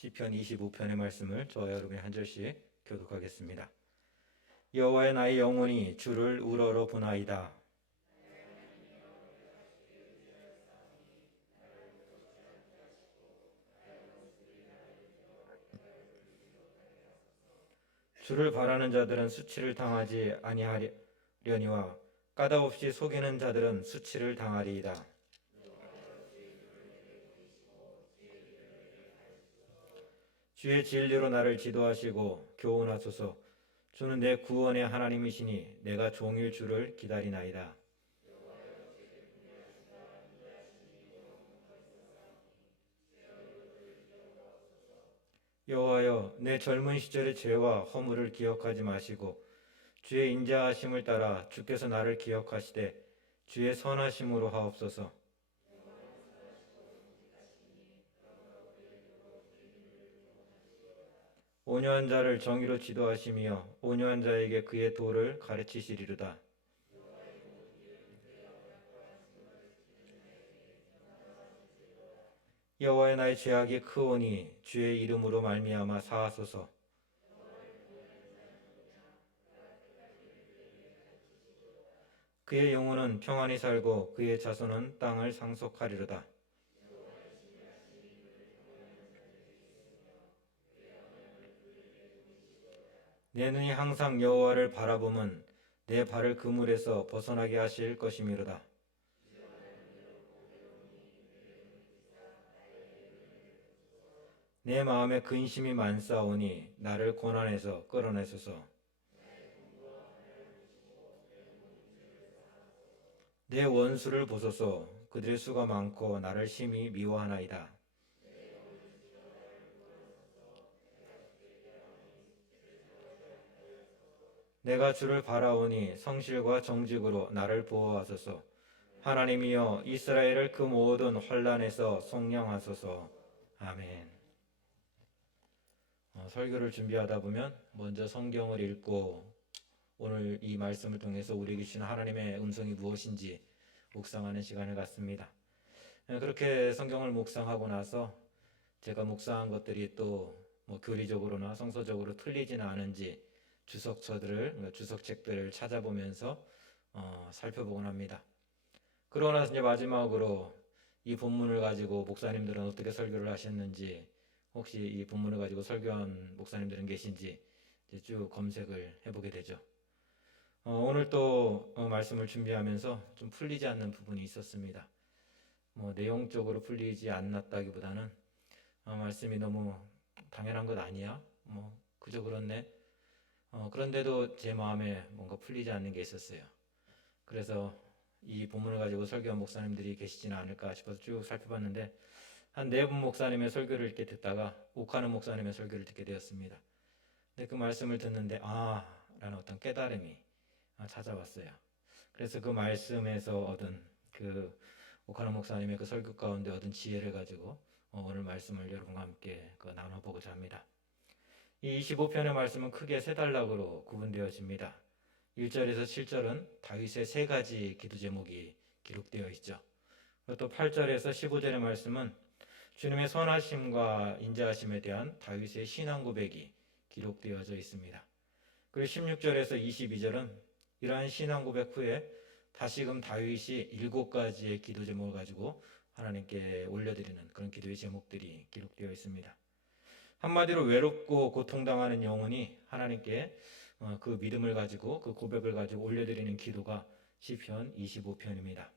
시편 25편의 말씀을 저와 여러분이 한 절씩 교독하겠습니다. 여호와의 나의 영혼이 주를 우러러 보나이다. 주를 바라는 자들은 수치를 당하지 아니하려니와 까닭없이 속이는 자들은 수치를 당하리이다. 주의 진리로 나를 지도하시고 교훈하소서. 주는 내 구원의 하나님이시니 내가 종일 주를 기다리나이다. 여호와여, 내 젊은 시절의 죄와 허물을 기억하지 마시고 주의 인자하심을 따라 주께서 나를 기억하시되 주의 선하심으로 하옵소서. 온유한 자를 정의로 지도하시며 온유한 자에게 그의 도를 가르치시리로다. 여호와의 나의 죄악이 크오니 주의 이름으로 말미암아 사하소서. 그의 영혼은 평안히 살고 그의 자손은 땅을 상속하리로다. 내 눈이 항상 여호와를 바라보면 내 발을 그물에서 벗어나게 하실 것이미로다. 내 마음에 근심이 많사오니 나를 고난에서 끌어내소서. 내 원수를 보소서. 그들의 수가 많고 나를 심히 미워하나이다. 내가 주를 바라오니 성실과 정직으로 나를 보호하소서. 하나님이여, 이스라엘을 그 모든 환난에서 속량하소서. 아멘. 설교를 준비하다 보면 먼저 성경을 읽고 오늘 이 말씀을 통해서 우리에게 주신 하나님의 음성이 무엇인지 묵상하는 시간을 갖습니다. 그렇게 성경을 묵상하고 나서 제가 묵상한 것들이 또 교리적으로나 성서적으로 틀리지는 않은지 주석책들을 찾아보면서 살펴보곤 합니다. 그러고 나서 이제 마지막으로 이 본문을 가지고 목사님들은 어떻게 설교를 하셨는지, 혹시 이 본문을 가지고 설교한 목사님들은 계신지 이제 쭉 검색을 해보게 되죠. 오늘 또 말씀을 준비하면서 좀 풀리지 않는 부분이 있었습니다. 내용적으로 풀리지 않았다기보다는 말씀이 너무 당연한 것 아니야? 그저 그렇네. 그런데도 제 마음에 뭔가 풀리지 않는 게 있었어요. 그래서 이 본문을 가지고 설교한 목사님들이 계시지는 않을까 싶어서 쭉 살펴봤는데 한 4분 목사님의 설교를 이렇게 듣다가 옥하는 목사님의 설교를 듣게 되었습니다. 근데 그 말씀을 듣는데 라는 어떤 깨달음이 찾아왔어요. 그래서 그 말씀에서 얻은 그 옥하는 목사님의 그 설교 가운데 얻은 지혜를 가지고 오늘 말씀을 여러분과 함께 나눠보고자 합니다. 이 25편의 말씀은 크게 3단락으로 구분되어집니다. 1절에서 7절은 다윗의 3가지 기도 제목이 기록되어 있죠. 또 8절에서 15절의 말씀은 주님의 선하심과 인자하심에 대한 다윗의 신앙 고백이 기록되어져 있습니다. 그리고 16절에서 22절은 이러한 신앙 고백 후에 다시금 다윗이 7가지의 기도 제목을 가지고 하나님께 올려드리는 그런 기도의 제목들이 기록되어 있습니다. 한마디로 외롭고 고통당하는 영혼이 하나님께 그 믿음을 가지고 그 고백을 가지고 올려드리는 기도가 시편 25편입니다.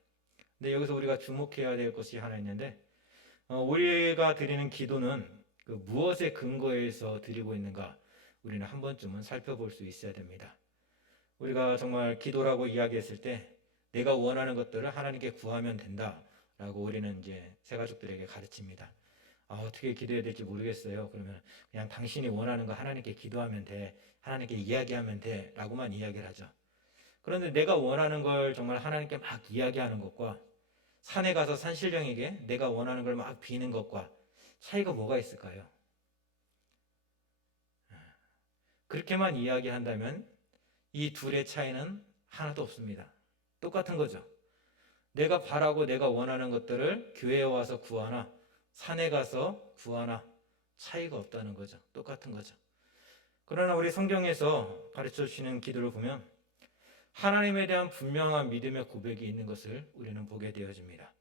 근데 여기서 우리가 주목해야 될 것이 하나 있는데, 우리가 드리는 기도는 그 무엇에 근거해서 드리고 있는가 우리는 한 번쯤은 살펴볼 수 있어야 됩니다. 우리가 정말 기도라고 이야기했을 때 내가 원하는 것들을 하나님께 구하면 된다라고 우리는 이제 새가족들에게 가르칩니다. 어떻게 기도해야 될지 모르겠어요. 그러면 그냥 당신이 원하는 거 하나님께 기도하면 돼, 하나님께 이야기하면 돼 라고만 이야기를 하죠. 그런데 내가 원하는 걸 정말 하나님께 막 이야기하는 것과 산에 가서 산신령에게 내가 원하는 걸 막 비는 것과 차이가 뭐가 있을까요? 그렇게만 이야기한다면 이 둘의 차이는 하나도 없습니다. 똑같은 거죠. 내가 바라고 내가 원하는 것들을 교회에 와서 구하나 산에 가서 구하나 차이가 없다는 거죠. 똑같은 거죠. 그러나 우리 성경에서 가르쳐 주시는 기도를 보면 하나님에 대한 분명한 믿음의 고백이 있는 것을 우리는 보게 되어집니다.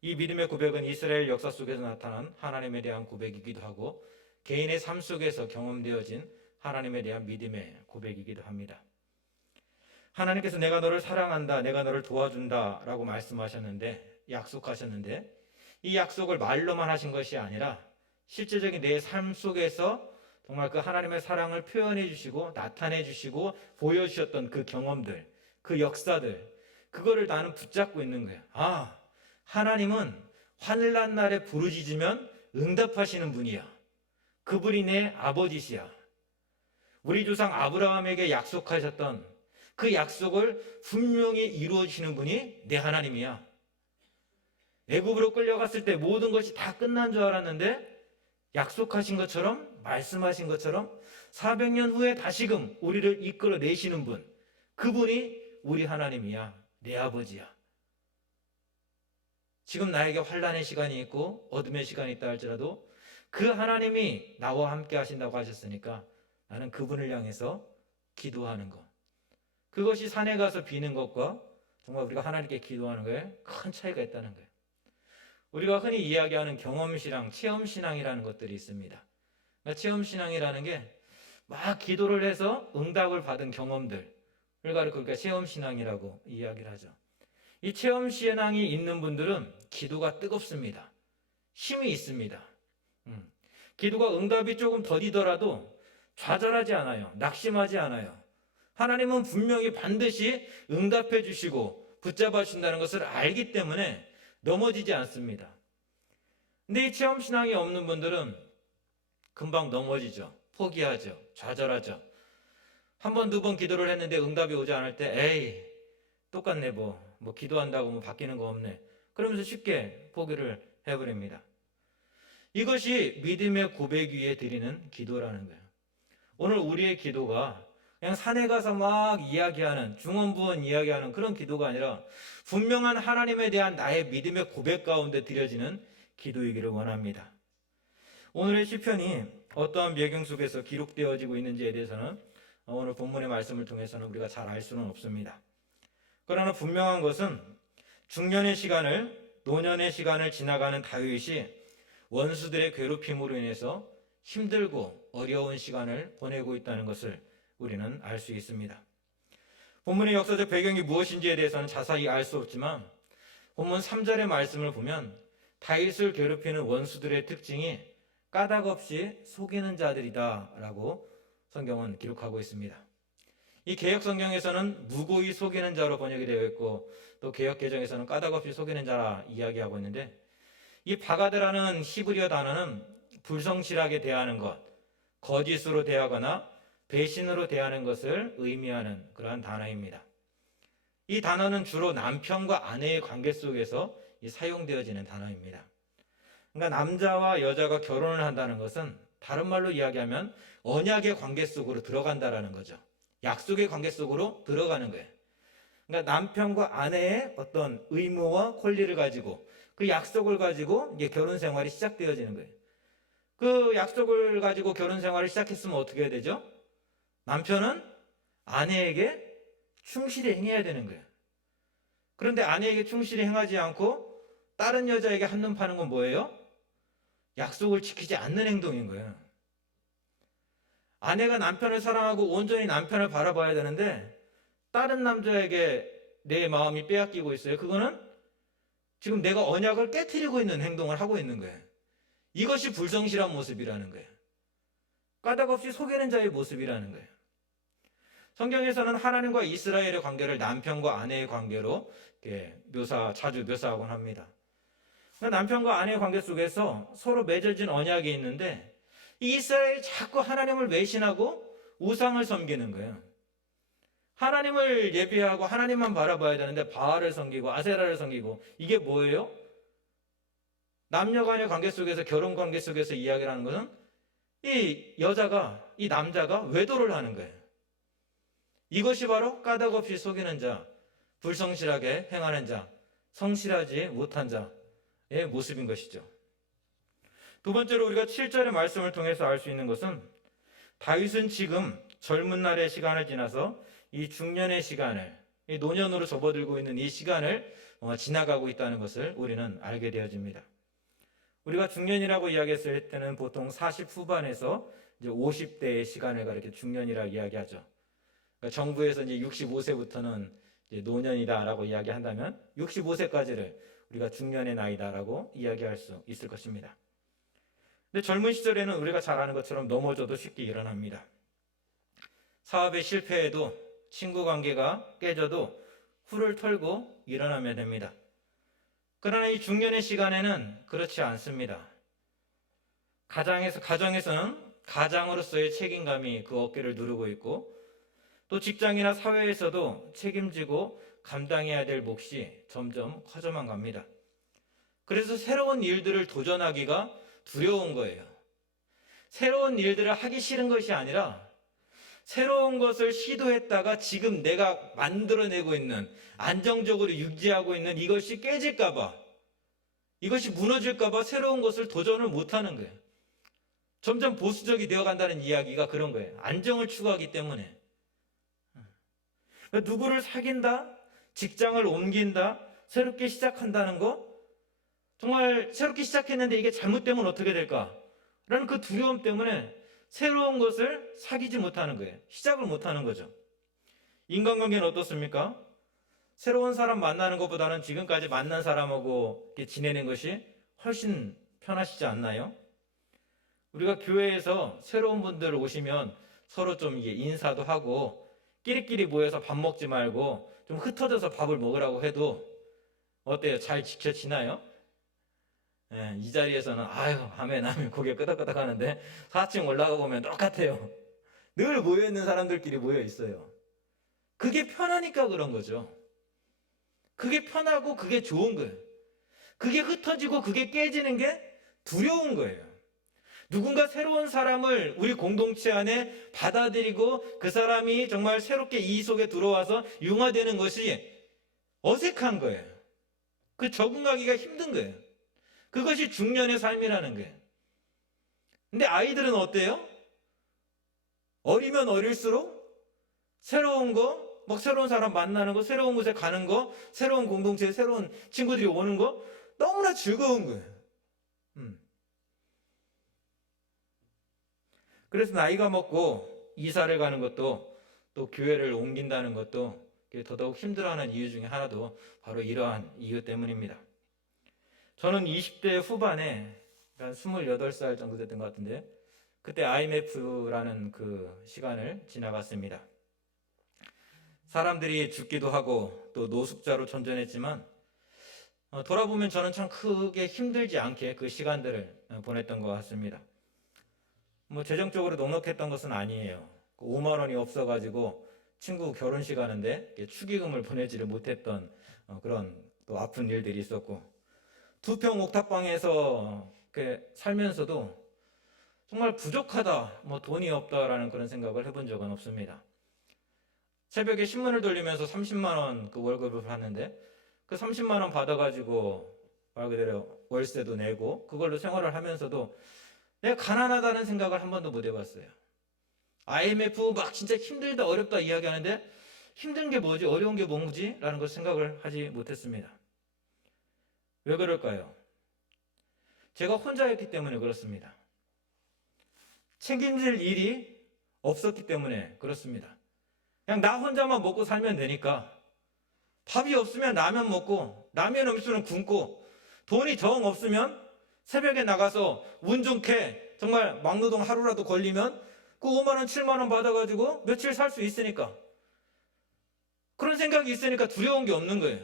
이 믿음의 고백은 이스라엘 역사 속에서 나타난 하나님에 대한 고백이기도 하고 개인의 삶 속에서 경험되어진 하나님에 대한 믿음의 고백이기도 합니다. 하나님께서 내가 너를 사랑한다, 내가 너를 도와준다 라고 말씀하셨는데, 약속하셨는데, 이 약속을 말로만 하신 것이 아니라 실제적인 내 삶 속에서 정말 그 하나님의 사랑을 표현해 주시고 나타내 주시고 보여주셨던 그 경험들, 그 역사들, 그거를 나는 붙잡고 있는 거예요. 아, 하나님은 환난 날에 부르짖으면 응답하시는 분이야. 그분이 내 아버지시야. 우리 조상 아브라함에게 약속하셨던 그 약속을 분명히 이루어주시는 분이 내 하나님이야. 애굽으로 끌려갔을 때 모든 것이 다 끝난 줄 알았는데 약속하신 것처럼, 말씀하신 것처럼 400년 후에 다시금 우리를 이끌어내시는 분, 그분이 우리 하나님이야. 내 아버지야. 지금 나에게 환난의 시간이 있고 어둠의 시간이 있다 할지라도 그 하나님이 나와 함께 하신다고 하셨으니까 나는 그분을 향해서 기도하는 것, 그것이 산에 가서 비는 것과 정말 우리가 하나님께 기도하는 거에 큰 차이가 있다는 거예요. 우리가 흔히 이야기하는 경험신앙, 체험신앙이라는 것들이 있습니다. 그러니까 체험신앙이라는 게 막 기도를 해서 응답을 받은 경험들을 가리켜 우리가 체험신앙이라고 이야기를 하죠. 이 체험신앙이 있는 분들은 기도가 뜨겁습니다. 힘이 있습니다. 기도가 응답이 조금 더디더라도 좌절하지 않아요. 낙심하지 않아요. 하나님은 분명히 반드시 응답해 주시고 붙잡아 주신다는 것을 알기 때문에 넘어지지 않습니다. 근데 이 체험신앙이 없는 분들은 금방 넘어지죠. 포기하죠. 좌절하죠. 한 번, 두 번 기도를 했는데 응답이 오지 않을 때 에이, 똑같네 뭐 기도한다고 뭐 바뀌는 거 없네. 그러면서 쉽게 포기를 해버립니다. 이것이 믿음의 고백 위에 드리는 기도라는 거예요. 오늘 우리의 기도가 그냥 산에 가서 막 이야기하는, 중언부언 이야기하는 그런 기도가 아니라 분명한 하나님에 대한 나의 믿음의 고백 가운데 드려지는 기도이기를 원합니다. 오늘의 시편이 어떠한 배경 속에서 기록되어지고 있는지에 대해서는 오늘 본문의 말씀을 통해서는 우리가 잘 알 수는 없습니다. 그러나 분명한 것은 중년의 시간을, 노년의 시간을 지나가는 다윗이 원수들의 괴롭힘으로 인해서 힘들고 어려운 시간을 보내고 있다는 것을 우리는 알 수 있습니다. 본문의 역사적 배경이 무엇인지에 대해서는 자세히 알 수 없지만 본문 3절의 말씀을 보면 다윗을 괴롭히는 원수들의 특징이 까닭 없이 속이는 자들이다 라고 성경은 기록하고 있습니다. 이 개역 성경에서는 무고히 속이는 자로 번역이 되어 있고 또 개역 개정에서는 까닭 없이 속이는 자라 이야기하고 있는데, 이 바가드라는 히브리어 단어는 불성실하게 대하는 것, 거짓으로 대하거나 배신으로 대하는 것을 의미하는 그러한 단어입니다. 이 단어는 주로 남편과 아내의 관계 속에서 사용되어지는 단어입니다. 그러니까 남자와 여자가 결혼을 한다는 것은 다른 말로 이야기하면 언약의 관계 속으로 들어간다라는 거죠. 약속의 관계 속으로 들어가는 거예요. 그러니까 남편과 아내의 어떤 의무와 권리를 가지고 그 약속을 가지고 이제 결혼 생활이 시작되어지는 거예요. 그 약속을 가지고 결혼 생활을 시작했으면 어떻게 해야 되죠? 남편은 아내에게 충실히 행해야 되는 거예요. 그런데 아내에게 충실히 행하지 않고 다른 여자에게 한눈 파는 건 뭐예요? 약속을 지키지 않는 행동인 거예요. 아내가 남편을 사랑하고 온전히 남편을 바라봐야 되는데 다른 남자에게 내 마음이 빼앗기고 있어요. 그거는 지금 내가 언약을 깨트리고 있는 행동을 하고 있는 거예요. 이것이 불성실한 모습이라는 거예요. 까닭 없이 속이는 자의 모습이라는 거예요. 성경에서는 하나님과 이스라엘의 관계를 남편과 아내의 관계로 자주 묘사하곤 합니다. 남편과 아내의 관계 속에서 서로 맺어진 언약이 있는데 이 이스라엘이 자꾸 하나님을 외신하고 우상을 섬기는 거예요. 하나님을 예배하고 하나님만 바라봐야 되는데 바알을 섬기고 아세라를 섬기고, 이게 뭐예요? 남녀 간의 관계 속에서, 결혼 관계 속에서 이야기를 하는 것은 이 남자가 외도를 하는 거예요. 이것이 바로 까닭 없이 속이는 자, 불성실하게 행하는 자, 성실하지 못한 자의 모습인 것이죠. 두 번째로 우리가 7절의 말씀을 통해서 알 수 있는 것은 다윗은 지금 젊은 날의 시간을 지나서 이 중년의 시간을, 이 노년으로 접어들고 있는 이 시간을 지나가고 있다는 것을 우리는 알게 되어집니다. 우리가 중년이라고 이야기했을 때는 보통 40 후반에서 이제 50대의 시간을 가리켜 중년이라고 이야기하죠. 그러니까 정부에서 이제 65세부터는 이제 노년이다라고 이야기한다면 65세까지를 우리가 중년의 나이다라고 이야기할 수 있을 것입니다. 근데 젊은 시절에는 우리가 잘 아는 것처럼 넘어져도 쉽게 일어납니다. 사업에 실패해도 친구 관계가 깨져도 후를 털고 일어나면 됩니다. 그러나 이 중년의 시간에는 그렇지 않습니다. 가정에서는 가장으로서의 책임감이 그 어깨를 누르고 있고 또 직장이나 사회에서도 책임지고 감당해야 될 몫이 점점 커져만 갑니다. 그래서 새로운 일들을 도전하기가 두려운 거예요. 새로운 일들을 하기 싫은 것이 아니라 새로운 것을 시도했다가 지금 내가 만들어내고 있는, 안정적으로 유지하고 있는 이것이 깨질까봐, 이것이 무너질까봐 새로운 것을 도전을 못하는 거예요. 점점 보수적이 되어간다는 이야기가 그런 거예요. 안정을 추구하기 때문에. 누구를 사귄다, 직장을 옮긴다, 새롭게 시작한다는 거, 정말 새롭게 시작했는데 이게 잘못되면 어떻게 될까? 라는 그 두려움 때문에 새로운 것을 사귀지 못하는 거예요. 시작을 못하는 거죠. 인간관계는 어떻습니까? 새로운 사람 만나는 것보다는 지금까지 만난 사람하고 이렇게 지내는 것이 훨씬 편하시지 않나요? 우리가 교회에서 새로운 분들 오시면 서로 좀 이게 인사도 하고 끼리끼리 모여서 밥 먹지 말고 좀 흩어져서 밥을 먹으라고 해도 어때요? 잘 지켜지나요? 예, 이 자리에서는 아유 아멘 아멘 고개 끄덕끄덕 하는데 4층 올라가 보면 똑같아요. 늘 모여있는 사람들끼리 모여 있어요. 그게 편하니까 그런 거죠. 그게 편하고 그게 좋은 거예요. 그게 흩어지고 그게 깨지는 게 두려운 거예요. 누군가 새로운 사람을 우리 공동체 안에 받아들이고 그 사람이 정말 새롭게 이 속에 들어와서 융화되는 것이 어색한 거예요. 그 적응하기가 힘든 거예요. 그것이 중년의 삶이라는 거예요. 근데 아이들은 어때요? 어리면 어릴수록 새로운 거, 막 새로운 사람 만나는 거, 새로운 곳에 가는 거, 새로운 공동체에 새로운 친구들이 오는 거 너무나 즐거운 거예요. 그래서 나이가 먹고 이사를 가는 것도 또 교회를 옮긴다는 것도 더더욱 힘들어하는 이유 중에 하나도 바로 이러한 이유 때문입니다. 저는 20대 후반에 한 28살 정도 됐던 것 같은데 그때 IMF라는 그 시간을 지나갔습니다. 사람들이 죽기도 하고 또 노숙자로 전전했지만 돌아보면 저는 참 크게 힘들지 않게 그 시간들을 보냈던 것 같습니다. 뭐 재정적으로 넉넉했던 것은 아니에요. 5만 원이 없어가지고 친구 결혼식 하는데 축의금을 보내지를 못했던 그런 또 아픈 일들이 있었고 2평 옥탑방에서 살면서도 정말 부족하다, 뭐 돈이 없다라는 그런 생각을 해본 적은 없습니다. 새벽에 신문을 돌리면서 30만 원 그 월급을 받는데 그 30만 원 받아가지고 말 그대로 월세도 내고 그걸로 생활을 하면서도 내가 가난하다는 생각을 한 번도 못 해봤어요. IMF 막 진짜 힘들다 어렵다 이야기하는데 힘든 게 뭐지 어려운 게 뭐지? 라는 걸 생각을 하지 못했습니다. 왜 그럴까요? 제가 혼자였기 때문에 그렇습니다. 책임질 일이 없었기 때문에 그렇습니다. 그냥 나 혼자만 먹고 살면 되니까 밥이 없으면 라면 먹고 라면 없으면 굶고 돈이 정 없으면 새벽에 나가서 운 좋게 정말 막노동 하루라도 걸리면 그 5만 원, 7만 원 받아가지고 며칠 살 수 있으니까 그런 생각이 있으니까 두려운 게 없는 거예요.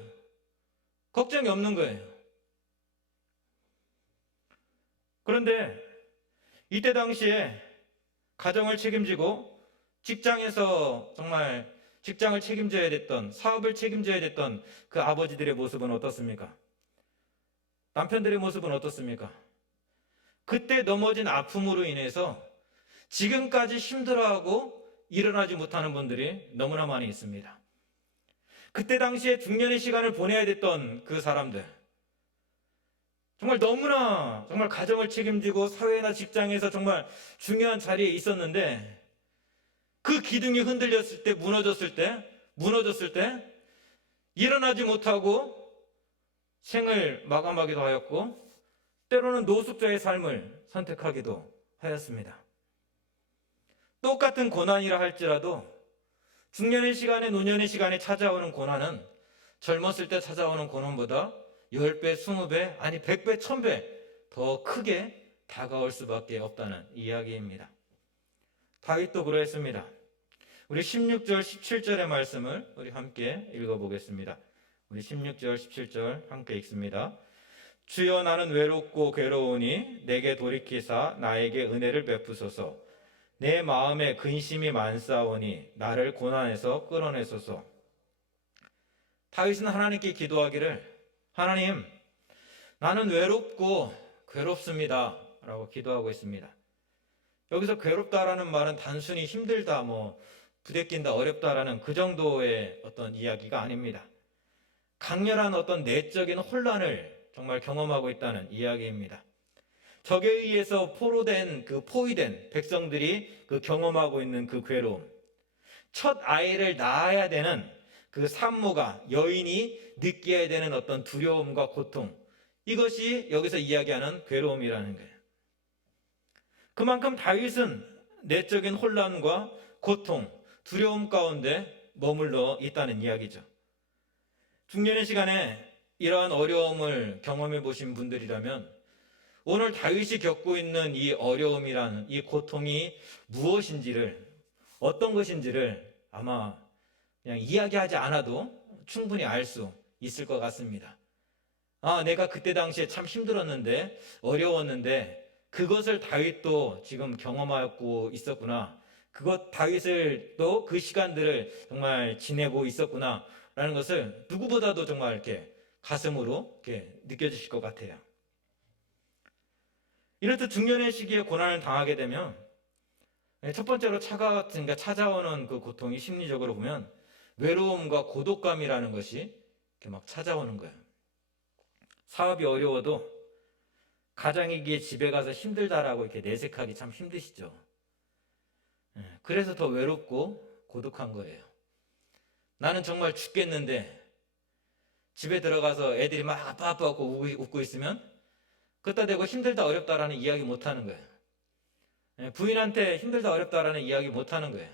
걱정이 없는 거예요. 그런데 이때 당시에 가정을 책임지고 직장에서 정말 직장을 책임져야 됐던 사업을 책임져야 됐던 그 아버지들의 모습은 어떻습니까? 남편들의 모습은 어떻습니까? 그때 넘어진 아픔으로 인해서 지금까지 힘들어하고 일어나지 못하는 분들이 너무나 많이 있습니다. 그때 당시에 중년의 시간을 보내야 됐던 그 사람들 정말 너무나 정말 가정을 책임지고 사회나 직장에서 정말 중요한 자리에 있었는데 그 기둥이 흔들렸을 때, 무너졌을 때 일어나지 못하고 생을 마감하기도 하였고 때로는 노숙자의 삶을 선택하기도 하였습니다. 똑같은 고난이라 할지라도 중년의 시간에 노년의 시간에 찾아오는 고난은 젊었을 때 찾아오는 고난보다 10배, 20배, 아니 100배, 1000배 더 크게 다가올 수밖에 없다는 이야기입니다. 다윗도 그러했습니다. 우리 16절, 17절의 말씀을 우리 함께 읽어보겠습니다. 우리 16절, 17절 함께 읽습니다. 주여 나는 외롭고 괴로우니 내게 돌이키사 나에게 은혜를 베푸소서. 내 마음에 근심이 많사오니 나를 고난에서 끌어내소서. 다윗은 하나님께 기도하기를 하나님, 나는 외롭고 괴롭습니다 라고 기도하고 있습니다. 여기서 괴롭다라는 말은 단순히 힘들다, 부대낀다, 어렵다라는 그 정도의 어떤 이야기가 아닙니다. 강렬한 어떤 내적인 혼란을 정말 경험하고 있다는 이야기입니다. 적에 의해서 포위된 백성들이 그 경험하고 있는 그 괴로움, 첫 아이를 낳아야 되는 그 산모가, 여인이 느껴야 되는 어떤 두려움과 고통, 이것이 여기서 이야기하는 괴로움이라는 거예요. 그만큼 다윗은 내적인 혼란과 고통, 두려움 가운데 머물러 있다는 이야기죠. 중년의 시간에 이러한 어려움을 경험해 보신 분들이라면 오늘 다윗이 겪고 있는 이 어려움이라는 이 고통이 무엇인지를, 어떤 것인지를 아마 그냥 이야기하지 않아도 충분히 알 수 있을 것 같습니다. 내가 그때 당시에 참 힘들었는데, 어려웠는데 그것을 다윗도 지금 경험하고 있었구나. 다윗을 또 그 시간들을 정말 지내고 있었구나 라는 것을 누구보다도 정말 이렇게 가슴으로 이렇게 느껴지실 것 같아요. 이렇듯 중년의 시기에 고난을 당하게 되면 첫 번째로 찾아오는 그 고통이 심리적으로 보면 외로움과 고독감이라는 것이 이렇게 막 찾아오는 거예요. 사업이 어려워도 가장이기에 집에 가서 힘들다라고 이렇게 내색하기 참 힘드시죠. 그래서 더 외롭고 고독한 거예요. 나는 정말 죽겠는데 집에 들어가서 애들이 막 아빠 하고 웃고 있으면 그따 대고 힘들다 어렵다라는 이야기 못하는 거예요. 부인한테 힘들다 어렵다라는 이야기 못하는 거예요.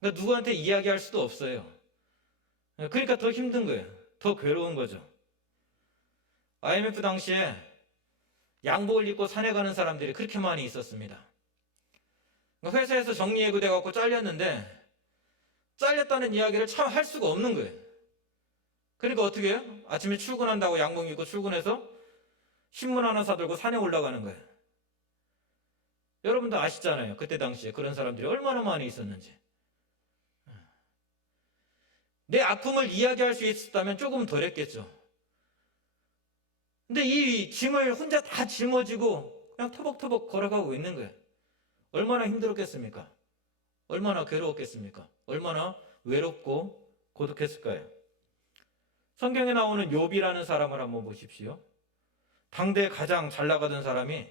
그러니까 누구한테 이야기할 수도 없어요. 그러니까 더 힘든 거예요. 더 괴로운 거죠. IMF 당시에 양복을 입고 산에 가는 사람들이 그렇게 많이 있었습니다. 회사에서 정리해고 돼갖고 잘렸는데 잘렸다는 이야기를 참 할 수가 없는 거예요. 그러니까 어떻게 해요? 아침에 출근한다고 양복 입고 출근해서 신문 하나 사들고 산에 올라가는 거예요. 여러분도 아시잖아요. 그때 당시에 그런 사람들이 얼마나 많이 있었는지. 내 아픔을 이야기할 수 있었다면 조금 덜했겠죠. 근데 이 짐을 혼자 다 짊어지고 그냥 터벅터벅 걸어가고 있는 거예요. 얼마나 힘들었겠습니까? 얼마나 괴로웠겠습니까? 얼마나 외롭고 고독했을까요? 성경에 나오는 욥이라는 사람을 한번 보십시오. 당대 가장 잘 나가던 사람이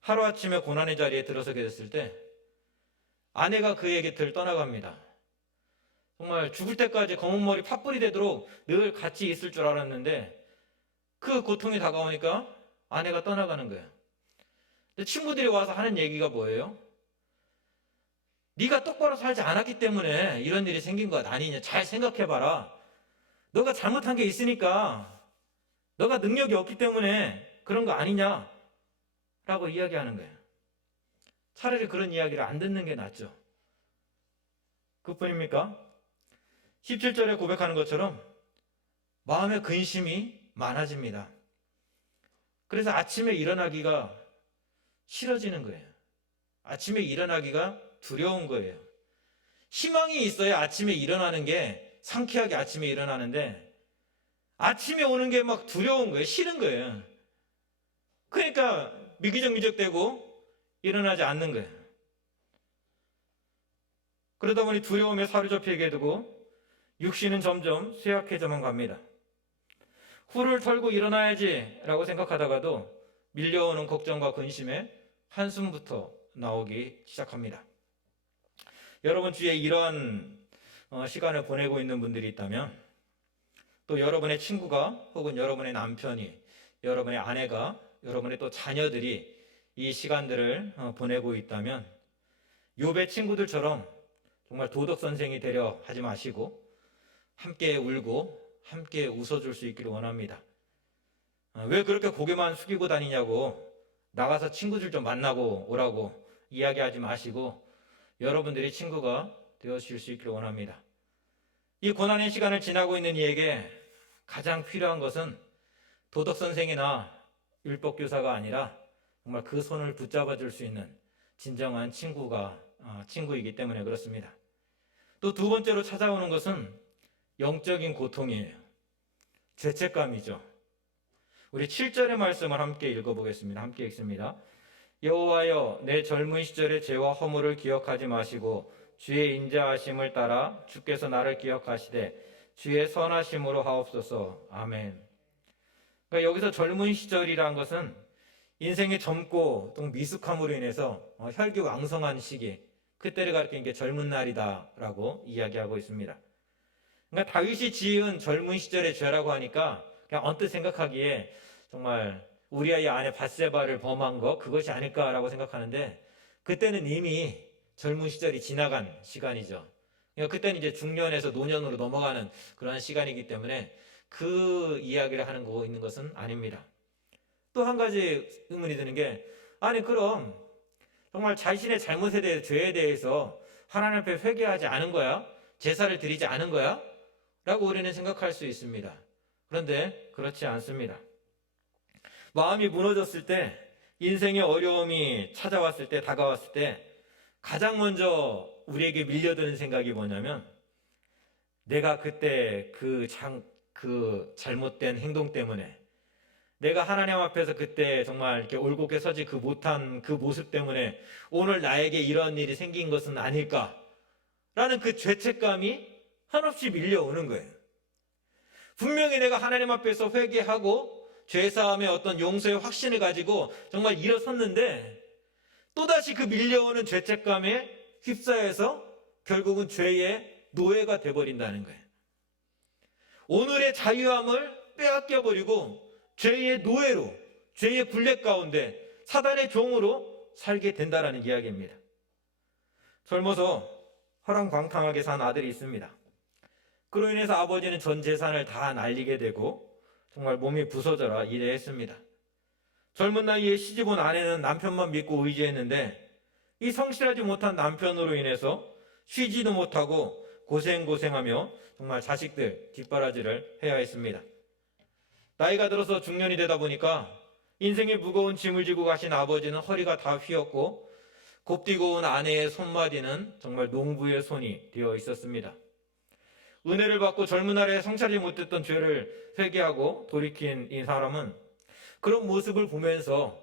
하루아침에 고난의 자리에 들어서게 됐을 때 아내가 그의 곁을 떠나갑니다. 정말 죽을 때까지 검은 머리 팥불이 되도록 늘 같이 있을 줄 알았는데 그 고통이 다가오니까 아내가 떠나가는 거예요. 근데 친구들이 와서 하는 얘기가 뭐예요? 네가 똑바로 살지 않았기 때문에 이런 일이 생긴 것 아니냐. 잘 생각해봐라. 너가 잘못한 게 있으니까, 너가 능력이 없기 때문에 그런 거 아니냐 라고 이야기하는 거예요. 차라리 그런 이야기를 안 듣는 게 낫죠. 그뿐입니까? 17절에 고백하는 것처럼 마음의 근심이 많아집니다. 그래서 아침에 일어나기가 싫어지는 거예요. 아침에 일어나기가 두려운 거예요. 희망이 있어야 아침에 일어나는 게 상쾌하게 아침에 일어나는데 아침에 오는 게 막 두려운 거예요. 싫은 거예요. 그러니까 미기적미적되고 일어나지 않는 거예요. 그러다 보니 두려움에 사로잡히게 되고 육신은 점점 쇠약해져만 갑니다. 후를 털고 일어나야지라고 생각하다가도 밀려오는 걱정과 근심에 한숨부터 나오기 시작합니다. 여러분 주위에 이런 시간을 보내고 있는 분들이 있다면, 또 여러분의 친구가 혹은 여러분의 남편이, 여러분의 아내가, 여러분의 또 자녀들이 이 시간들을 보내고 있다면 욥의 친구들처럼 정말 도덕 선생이 되려 하지 마시고 함께 울고 함께 웃어줄 수 있기를 원합니다. 왜 그렇게 고개만 숙이고 다니냐고 나가서 친구들 좀 만나고 오라고 이야기하지 마시고 여러분들이 친구가 되어주실 수 있기를 원합니다. 이 고난의 시간을 지나고 있는 이에게 가장 필요한 것은 도덕 선생이나 율법 교사가 아니라 정말 그 손을 붙잡아 줄 수 있는 진정한 친구이기 때문에 그렇습니다. 또 두 번째로 찾아오는 것은 영적인 고통이에요. 죄책감이죠. 우리 7절의 말씀을 함께 읽어보겠습니다. 함께 읽습니다. 여호와여, 내 젊은 시절의 죄와 허물을 기억하지 마시고 주의 인자하심을 따라 주께서 나를 기억하시되 주의 선하심으로 하옵소서. 아멘. 그러니까 여기서 젊은 시절이란 것은 인생의 젊고 또 미숙함으로 인해서 혈기왕성한 시기, 그때를 가리키는 게 젊은 날이다라고 이야기하고 있습니다. 그러니까 다윗이 지은 젊은 시절의 죄라고 하니까 그냥 언뜻 생각하기에 정말 우리아의 아내 밧세바를 범한 거 그것이 아닐까라고 생각하는데, 그때는 이미 젊은 시절이 지나간 시간이죠. 그러니까 그때는 이제 중년에서 노년으로 넘어가는 그런 시간이기 때문에 그 이야기를 하는 거 있는 것은 아닙니다. 또 한 가지 의문이 드는 게, 아니 그럼 정말 자신의 잘못에 대해 죄에 대해서 하나님 앞에 회개하지 않은 거야? 제사를 드리지 않은 거야? 라고 우리는 생각할 수 있습니다. 그런데 그렇지 않습니다. 마음이 무너졌을 때, 인생의 어려움이 찾아왔을 때, 다가왔을 때 가장 먼저 우리에게 밀려드는 생각이 뭐냐면, 내가 그때 그 잘못된 행동 때문에, 내가 하나님 앞에서 그때 정말 이렇게 올곧게 서지 못한 그 모습 때문에 오늘 나에게 이런 일이 생긴 것은 아닐까라는 그 죄책감이 한없이 밀려오는 거예요. 분명히 내가 하나님 앞에서 회개하고 죄사함의 어떤 용서의 확신을 가지고 정말 일어섰는데 또다시 그 밀려오는 죄책감에 휩싸여서 결국은 죄의 노예가 돼버린다는 거예요. 오늘의 자유함을 빼앗겨버리고 죄의 노예로, 죄의 굴레 가운데 사단의 종으로 살게 된다는 이야기입니다. 젊어서 허랑방탕하게 산 아들이 있습니다. 그로 인해서 아버지는 전 재산을 다 날리게 되고 정말 몸이 부서져라 이래했습니다. 젊은 나이에 시집 온 아내는 남편만 믿고 의지했는데 이 성실하지 못한 남편으로 인해서 쉬지도 못하고 고생하며 정말 자식들 뒷바라지를 해야 했습니다. 나이가 들어서 중년이 되다 보니까 인생의 무거운 짐을 지고 가신 아버지는 허리가 다 휘었고 곱디고 온 아내의 손마디는 정말 농부의 손이 되어 있었습니다. 은혜를 받고 젊은 날에 성찰하지 못했던 죄를 회개하고 돌이킨 이 사람은 그런 모습을 보면서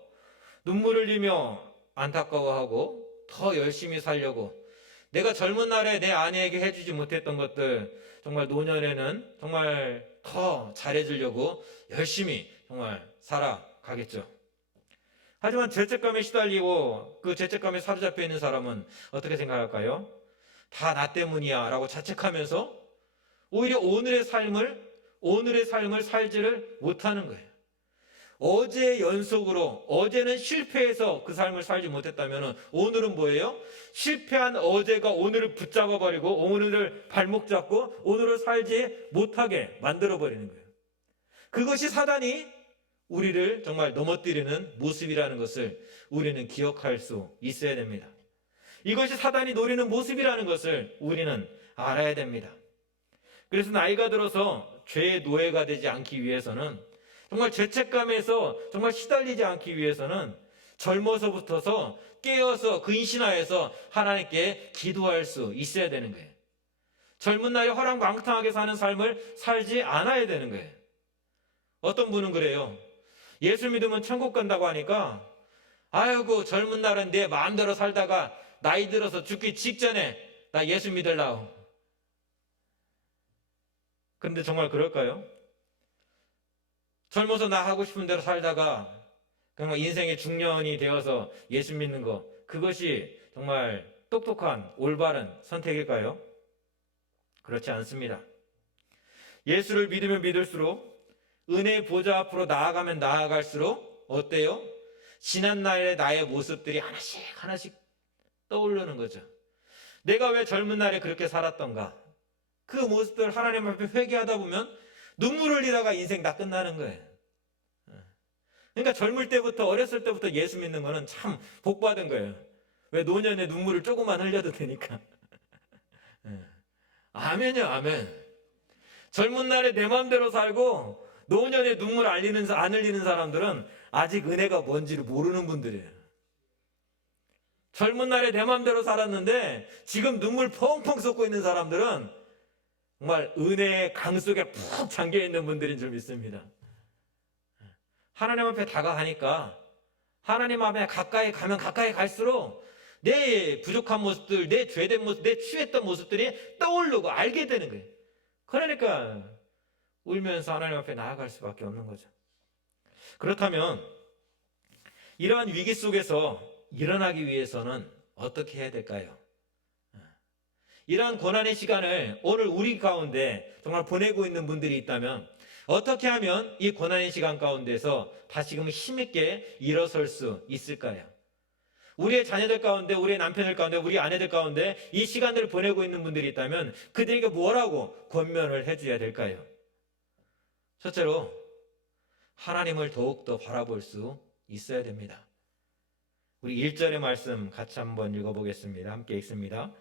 눈물을 흘리며 안타까워하고 더 열심히 살려고, 내가 젊은 날에 내 아내에게 해주지 못했던 것들 정말 노년에는 정말 더 잘해주려고 열심히 정말 살아가겠죠. 하지만 죄책감에 시달리고 그 죄책감에 사로잡혀 있는 사람은 어떻게 생각할까요? 다 나 때문이야 라고 자책하면서 오히려 오늘의 삶을 살지를 못하는 거예요. 어제의 연속으로, 어제는 실패해서 그 삶을 살지 못했다면 오늘은 뭐예요? 실패한 어제가 오늘을 붙잡아 버리고 오늘을 발목 잡고 오늘을 살지 못하게 만들어 버리는 거예요. 그것이 사단이 우리를 정말 넘어뜨리는 모습이라는 것을 우리는 기억할 수 있어야 됩니다. 이것이 사단이 노리는 모습이라는 것을 우리는 알아야 됩니다. 그래서 나이가 들어서 죄의 노예가 되지 않기 위해서는, 정말 죄책감에서 정말 시달리지 않기 위해서는 젊어서부터서 깨어서 근신하여서 하나님께 기도할 수 있어야 되는 거예요. 젊은 나이에 허랑방탕하게 사는 삶을 살지 않아야 되는 거예요. 어떤 분은 그래요. 예수 믿으면 천국 간다고 하니까 아이고 젊은 날은 내 마음대로 살다가 나이 들어서 죽기 직전에 나 예수 믿으려고. 근데 정말 그럴까요? 젊어서 나 하고 싶은 대로 살다가 그냥 인생의 중년이 되어서 예수 믿는 거, 그것이 정말 똑똑한 올바른 선택일까요? 그렇지 않습니다. 예수를 믿으면 믿을수록, 은혜의 보좌 앞으로 나아가면 나아갈수록 어때요? 지난날의 나의 모습들이 하나씩 하나씩 떠오르는 거죠. 내가 왜 젊은 날에 그렇게 살았던가, 그 모습들 하나님 앞에 회개하다 보면 눈물을 흘리다가 인생 다 끝나는 거예요. 그러니까 젊을 때부터, 어렸을 때부터 예수 믿는 거는 참 복받은 거예요. 왜? 노년에 눈물을 조금만 흘려도 되니까. 아멘이요, 아멘. 젊은 날에 내 마음대로 살고 노년에 눈물 안 흘리는 사람들은 아직 은혜가 뭔지를 모르는 분들이에요. 젊은 날에 내 마음대로 살았는데 지금 눈물 펑펑 쏟고 있는 사람들은 정말 은혜의 강 속에 푹 잠겨 있는 분들인 줄 믿습니다. 하나님 앞에 다가가니까, 하나님 앞에 가까이 가면 가까이 갈수록 내 부족한 모습들, 내 죄된 모습, 내 취했던 모습들이 떠오르고 알게 되는 거예요. 그러니까 울면서 하나님 앞에 나아갈 수밖에 없는 거죠. 그렇다면 이러한 위기 속에서 일어나기 위해서는 어떻게 해야 될까요? 이러한 고난의 시간을 오늘 우리 가운데 정말 보내고 있는 분들이 있다면 어떻게 하면 이 고난의 시간 가운데서 다시금 힘있게 일어설 수 있을까요? 우리의 자녀들 가운데, 우리의 남편들 가운데, 우리 아내들 가운데 이 시간들을 보내고 있는 분들이 있다면 그들에게 뭐라고 권면을 해줘야 될까요? 첫째로 하나님을 더욱더 바라볼 수 있어야 됩니다. 우리 1절의 말씀 같이 한번 읽어보겠습니다. 함께 읽습니다.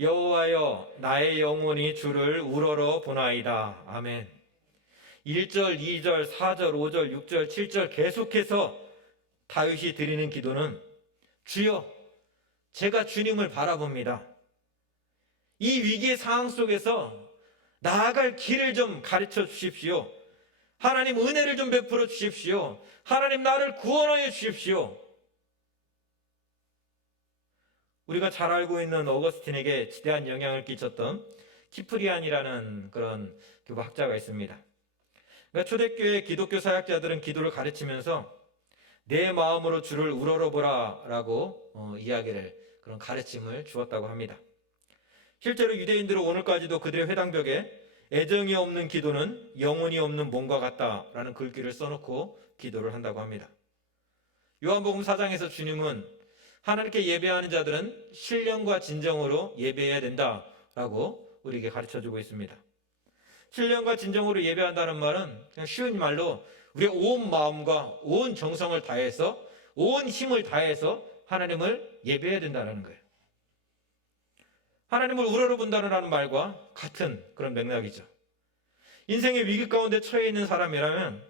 여호와여, 나의 영혼이 주를 우러러 보나이다. 아멘. 1절, 2절, 4절, 5절, 6절, 7절 계속해서 다윗이 드리는 기도는 주여, 제가 주님을 바라봅니다. 이 위기의 상황 속에서 나아갈 길을 좀 가르쳐 주십시오. 하나님 은혜를 좀 베풀어 주십시오. 하나님 나를 구원하여 주십시오. 우리가 잘 알고 있는 어거스틴에게 지대한 영향을 끼쳤던 키프리안이라는 그런 교부학자가 있습니다. 그러니까 초대교회 기독교 사역자들은 기도를 가르치면서 내 마음으로 주를 우러러보라 라고 그런 가르침을 주었다고 합니다. 실제로 유대인들은 오늘까지도 그들의 회당벽에 애정이 없는 기도는 영혼이 없는 몸과 같다라는 글귀를 써놓고 기도를 한다고 합니다. 요한복음 4장에서 주님은 하나님께 예배하는 자들은 신령과 진정으로 예배해야 된다라고 우리에게 가르쳐주고 있습니다. 신령과 진정으로 예배한다는 말은 그냥 쉬운 말로 우리의 온 마음과 온 정성을 다해서, 온 힘을 다해서 하나님을 예배해야 된다는 거예요. 하나님을 우러러본다는 말과 같은 그런 맥락이죠. 인생의 위기 가운데 처해 있는 사람이라면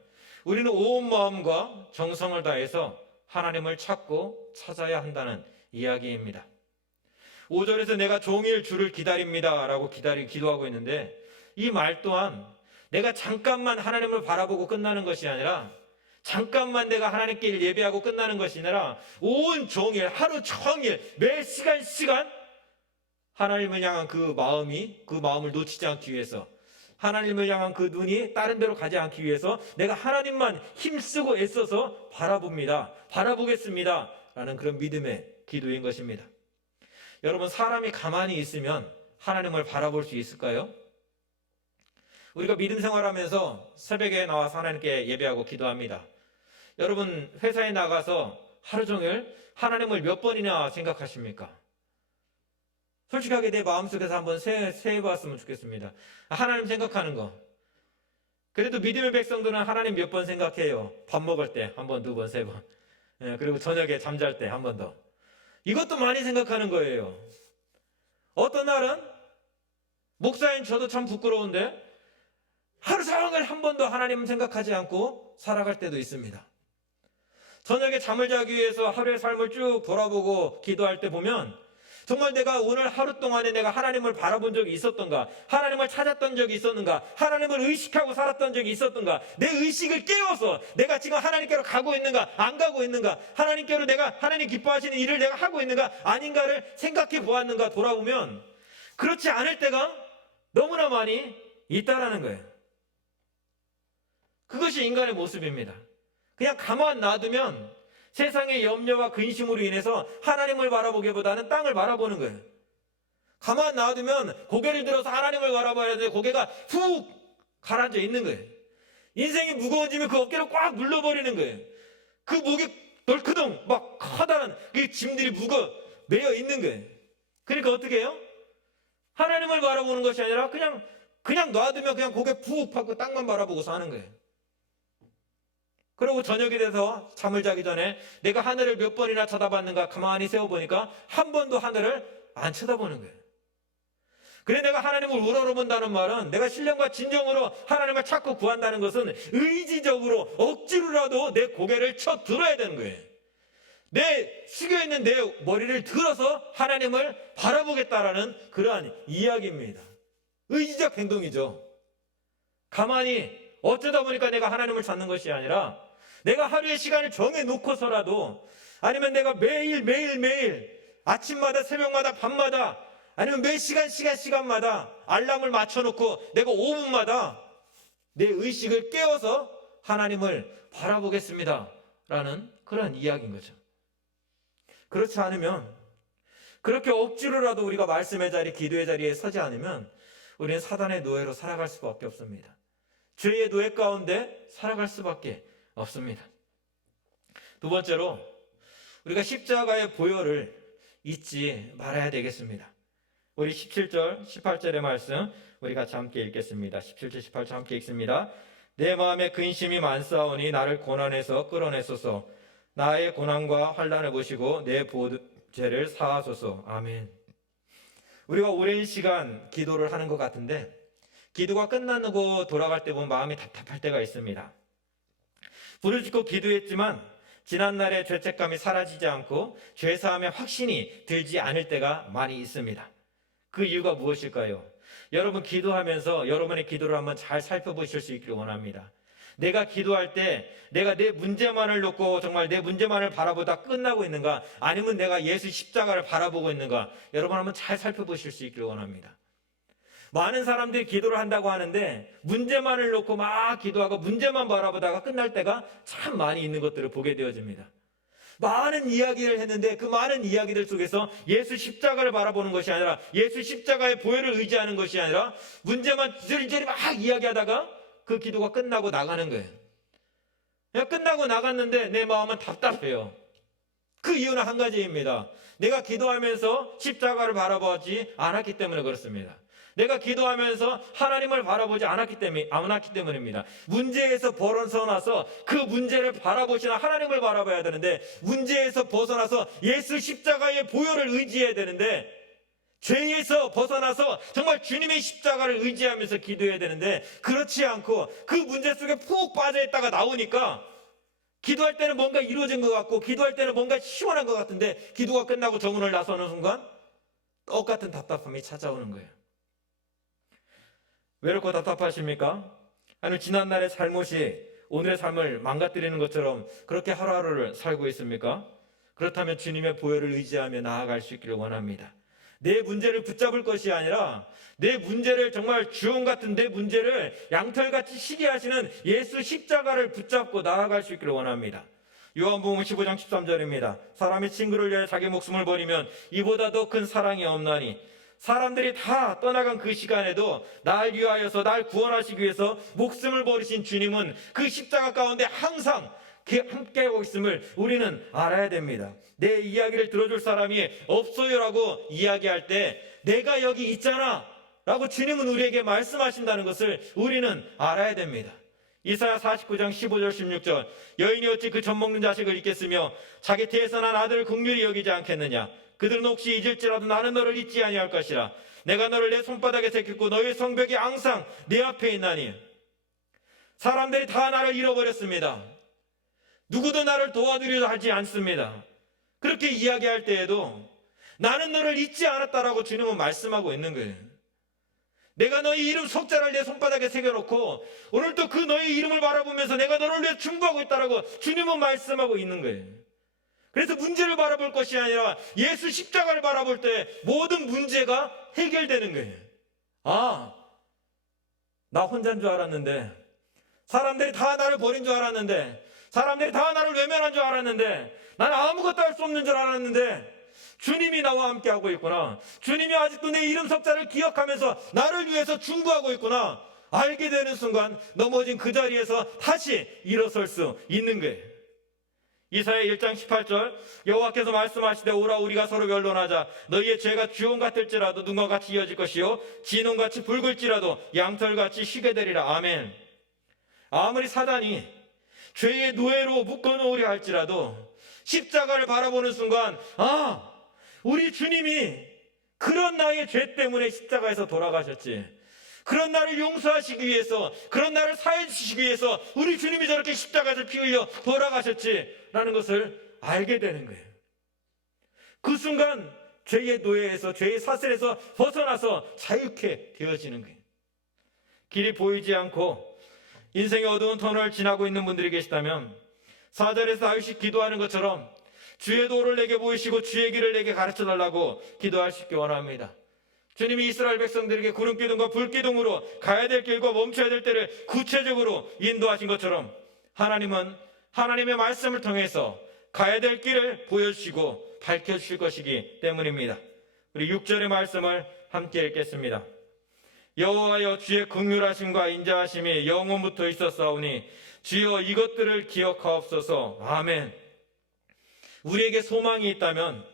우리는 온 마음과 정성을 다해서 하나님을 찾고 찾아야 한다는 이야기입니다. 5절에서 내가 종일 주를 기다립니다 라고 기도하고 있는데, 이 말 또한 내가 잠깐만 하나님을 바라보고 끝나는 것이 아니라, 잠깐만 내가 하나님께 예배하고 끝나는 것이 아니라 온 종일, 하루 종일, 매 시간 하나님을 향한 그 마음을 놓치지 않기 위해서, 하나님을 향한 그 눈이 다른 데로 가지 않기 위해서 내가 하나님만 힘쓰고 애써서 바라보겠습니다 라는 그런 믿음의 기도인 것입니다. 여러분, 사람이 가만히 있으면 하나님을 바라볼 수 있을까요? 우리가 믿음 생활하면서 새벽에 나와서 하나님께 예배하고 기도합니다. 여러분, 회사에 나가서 하루 종일 하나님을 몇 번이나 생각하십니까? 솔직하게 내 마음속에서 한번 세해봤으면 좋겠습니다. 하나님 생각하는 거. 그래도 믿음의 백성들은 하나님 몇 번 생각해요? 밥 먹을 때 한 번, 두 번, 세 번. 그리고 저녁에 잠잘 때 한 번 더. 이것도 많이 생각하는 거예요. 어떤 날은 목사인 저도 참 부끄러운데 하루 종일 한 번도 하나님 생각하지 않고 살아갈 때도 있습니다. 저녁에 잠을 자기 위해서 하루의 삶을 쭉 돌아보고 기도할 때 보면 정말 내가 오늘 하루 동안에 내가 하나님을 바라본 적이 있었던가, 하나님을 찾았던 적이 있었는가, 하나님을 의식하고 살았던 적이 있었던가, 내 의식을 깨워서 내가 지금 하나님께로 가고 있는가, 안 가고 있는가, 하나님께로 내가 하나님 기뻐하시는 일을 내가 하고 있는가 아닌가를 생각해 보았는가 돌아보면 그렇지 않을 때가 너무나 많이 있다라는 거예요. 그것이 인간의 모습입니다. 그냥 가만 놔두면 세상의 염려와 근심으로 인해서 하나님을 바라보기보다는 땅을 바라보는 거예요. 가만 놔두면 고개를 들어서 하나님을 바라봐야 되는데 고개가 훅 가라앉아 있는 거예요. 인생이 무거워지면 그 어깨를 꽉 눌러버리는 거예요. 그 목에 덜크덩 막 커다란 그 짐들이 매여 있는 거예요. 그러니까 어떻게 해요? 하나님을 바라보는 것이 아니라 그냥 놔두면 그냥 고개 푹 펴고 땅만 바라보고 사는 거예요. 그리고 저녁이 돼서 잠을 자기 전에 내가 하늘을 몇 번이나 쳐다봤는가 가만히 세워보니까 한 번도 하늘을 안 쳐다보는 거예요. 그래 내가 하나님을 우러러본다는 말은 내가 신령과 진정으로 하나님을 찾고 구한다는 것은 의지적으로 억지로라도 내 고개를 쳐 들어야 되는 거예요. 내 숙여있는 내 머리를 들어서 하나님을 바라보겠다라는 그러한 이야기입니다. 의지적 행동이죠. 가만히 어쩌다 보니까 내가 하나님을 찾는 것이 아니라 내가 하루의 시간을 정해놓고서라도 아니면 내가 매일 아침마다 새벽마다 밤마다 아니면 매 시간마다 알람을 맞춰놓고 내가 5분마다 내 의식을 깨워서 하나님을 바라보겠습니다 라는 그런 이야기인 거죠. 그렇지 않으면 그렇게 억지로라도 우리가 말씀의 자리, 기도의 자리에 서지 않으면 우리는 사단의 노예로 살아갈 수밖에 없습니다. 죄의 노예 가운데 살아갈 수밖에 없습니다. 두 번째로 우리가 십자가의 보혈을 잊지 말아야 되겠습니다. 우리 17절, 18절의 말씀 우리 같이 함께 읽겠습니다. 17절, 18절 함께 읽습니다. 내 마음에 근심이 많사오니 나를 고난에서 끌어내소서. 나의 고난과 환난을 보시고 내 보죄를 사하소서. 아멘. 우리가 오랜 시간 기도를 하는 것 같은데 기도가 끝나고 돌아갈 때 보면 마음이 답답할 때가 있습니다. 부르짖고 기도했지만 지난날의 죄책감이 사라지지 않고 죄사함의 확신이 들지 않을 때가 많이 있습니다. 그 이유가 무엇일까요? 여러분 기도하면서 여러분의 기도를 한번 잘 살펴보실 수 있기를 원합니다. 내가 기도할 때 내가 내 문제만을 놓고 정말 내 문제만을 바라보다 끝나고 있는가 아니면 내가 예수 십자가를 바라보고 있는가 여러분 한번 잘 살펴보실 수 있기를 원합니다. 많은 사람들이 기도를 한다고 하는데 문제만을 놓고 막 기도하고 문제만 바라보다가 끝날 때가 참 많이 있는 것들을 보게 되어집니다. 많은 이야기를 했는데 그 많은 이야기들 속에서 예수 십자가를 바라보는 것이 아니라 예수 십자가의 보혈을 의지하는 것이 아니라 문제만 이리저리 막 이야기하다가 그 기도가 끝나고 나가는 거예요. 그냥 끝나고 나갔는데 내 마음은 답답해요. 그 이유는 한 가지입니다. 내가 기도하면서 십자가를 바라보지 않았기 때문에 그렇습니다. 내가 기도하면서 하나님을 바라보지 않았기 때문입니다. 문제에서 벗어나서 그 문제를 바라보시나 하나님을 바라봐야 되는데 문제에서 벗어나서 예수 십자가의 보혈을 의지해야 되는데 죄에서 벗어나서 정말 주님의 십자가를 의지하면서 기도해야 되는데 그렇지 않고 그 문제 속에 푹 빠져있다가 나오니까 기도할 때는 뭔가 이루어진 것 같고 기도할 때는 뭔가 시원한 것 같은데 기도가 끝나고 정문을 나서는 순간 똑같은 답답함이 찾아오는 거예요. 왜 이렇게 답답하십니까? 아니면 지난날의 잘못이 오늘의 삶을 망가뜨리는 것처럼 그렇게 하루하루를 살고 있습니까? 그렇다면 주님의 보혈을 의지하며 나아갈 수 있기를 원합니다. 내 문제를 붙잡을 것이 아니라 내 문제를 정말 주홍 같은 내 문제를 양털같이 시게 하시는 예수 십자가를 붙잡고 나아갈 수 있기를 원합니다. 요한복음 15장 13절입니다. 사람이 친구를 위하여 자기 목숨을 버리면 이보다 더 큰 사랑이 없나니 사람들이 다 떠나간 그 시간에도 날 위하여서 날 구원하시기 위해서 목숨을 버리신 주님은 그 십자가 가운데 항상 함께하고 있음을 우리는 알아야 됩니다. 내 이야기를 들어줄 사람이 없어요라고 이야기할 때 내가 여기 있잖아 라고 주님은 우리에게 말씀하신다는 것을 우리는 알아야 됩니다. 이사야 49장 15절 16절 여인이 어찌 그 젖 먹는 자식을 잊겠으며 자기 태에서 난 아들을 긍휼히 여기지 않겠느냐. 그들은 혹시 잊을지라도 나는 너를 잊지 아니할 것이라. 내가 너를 내 손바닥에 새겼고 너의 성벽이 항상 내 앞에 있나니. 사람들이 다 나를 잃어버렸습니다. 누구도 나를 도와주려 하지 않습니다. 그렇게 이야기할 때에도 나는 너를 잊지 않았다라고 주님은 말씀하고 있는 거예요. 내가 너의 이름 석자를 내 손바닥에 새겨놓고 오늘도 그 너의 이름을 바라보면서 내가 너를 위해 중보하고 있다라고 주님은 말씀하고 있는 거예요. 그래서 문제를 바라볼 것이 아니라 예수 십자가를 바라볼 때 모든 문제가 해결되는 거예요. 아, 나 혼자인 줄 알았는데 사람들이 다 나를 버린 줄 알았는데, 사람들이 다 나를 외면한 줄 알았는데, 나는 아무것도 할 수 없는 줄 알았는데 주님이 나와 함께하고 있구나, 주님이 아직도 내 이름 석자를 기억하면서 나를 위해서 중보하고 있구나 알게 되는 순간 넘어진 그 자리에서 다시 일어설 수 있는 거예요. 이사야 1장 18절, 여호와께서 말씀하시되 오라 우리가 서로 변론하자. 너희의 죄가 주홍 같을지라도 눈과 같이 이어질 것이요 진홍같이 붉을지라도 양털같이 희게 되리라. 아멘. 아무리 사단이 죄의 노예로 묶어놓으려 할지라도 십자가를 바라보는 순간, 우리 주님이 그런 나의 죄 때문에 십자가에서 돌아가셨지, 그런 나를 용서하시기 위해서, 그런 나를 사해 주시기 위해서 우리 주님이 저렇게 십자가를 피 흘려 돌아가셨지라는 것을 알게 되는 거예요. 그 순간 죄의 노예에서, 죄의 사슬에서 벗어나서 자유케 되어지는 거예요. 길이 보이지 않고 인생의 어두운 터널을 지나고 있는 분들이 계시다면 4절에서 다윗이 기도하는 것처럼 주의 도를 내게 보이시고 주의 길을 내게 가르쳐달라고 기도할 수 있기 원합니다. 주님이 이스라엘 백성들에게 구름기둥과 불기둥으로 가야 될 길과 멈춰야 될 때를 구체적으로 인도하신 것처럼 하나님은 하나님의 말씀을 통해서 가야 될 길을 보여주시고 밝혀주실 것이기 때문입니다. 우리 6절의 말씀을 함께 읽겠습니다. 여호와여 주의 긍휼하심과 인자하심이 영원부터 있었사오니 주여 이것들을 기억하옵소서. 아멘. 우리에게 소망이 있다면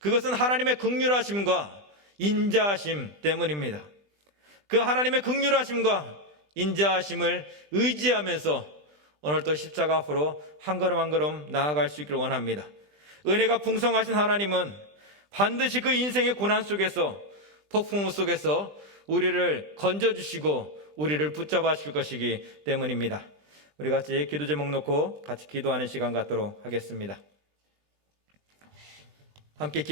그것은 하나님의 긍휼하심과 인자하심 때문입니다. 그 하나님의 긍휼하심과 인자하심을 의지하면서 오늘도 십자가 앞으로 한 걸음 한 걸음 나아갈 수 있기를 원합니다. 은혜가 풍성하신 하나님은 반드시 그 인생의 고난 속에서, 폭풍우 속에서 우리를 건져주시고 우리를 붙잡아 줄 것이기 때문입니다. 우리 같이 기도 제목 놓고 같이 기도하는 시간 갖도록 하겠습니다. 함께